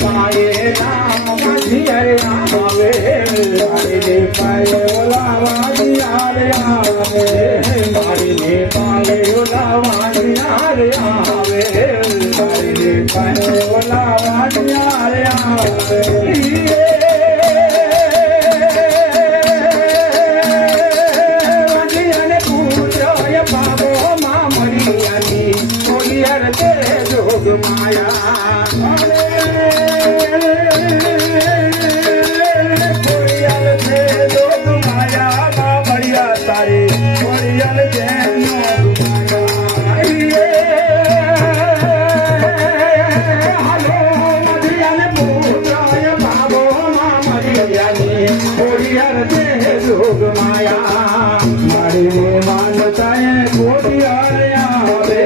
પાયે રામ હરે રામ મારીને ने पाले ओलावा दिया रे आवे मारी ने पाले ओलावा दिया रे आवे मारी ने पाले ओलावा दिया माया। માયા. મારીને માનતાએ કોડિયાર આવે.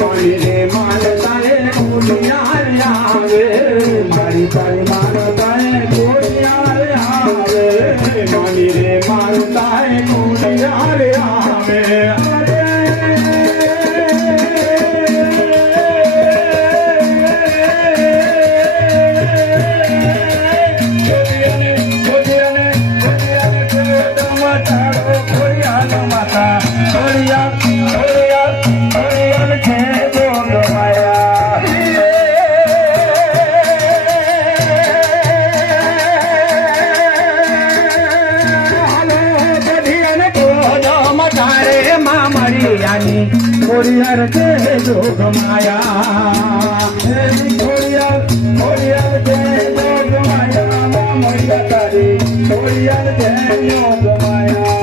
મારીને માનતાએ કોડિયાર આવે. મારી તારી માનતાએ કોડિયાર આવે. મારીને માનતાએ કોડિયાર આવે. ખોડિયાર તે જોગ માયા ખોડિયાર ખોડિયાર તે જોગ માયા મા મરિયા તારી ખોડિયાર તે જોગ માયા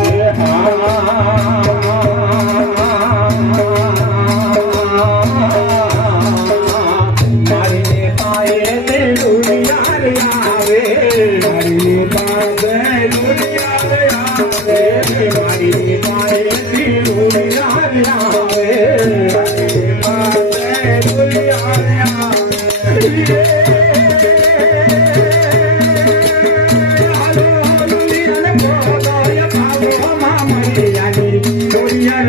મારીને પાયે તે દુનિયાર આવે મારીને પાયે દુનિયાર આવે મારીને પાયે તે દુનિયાર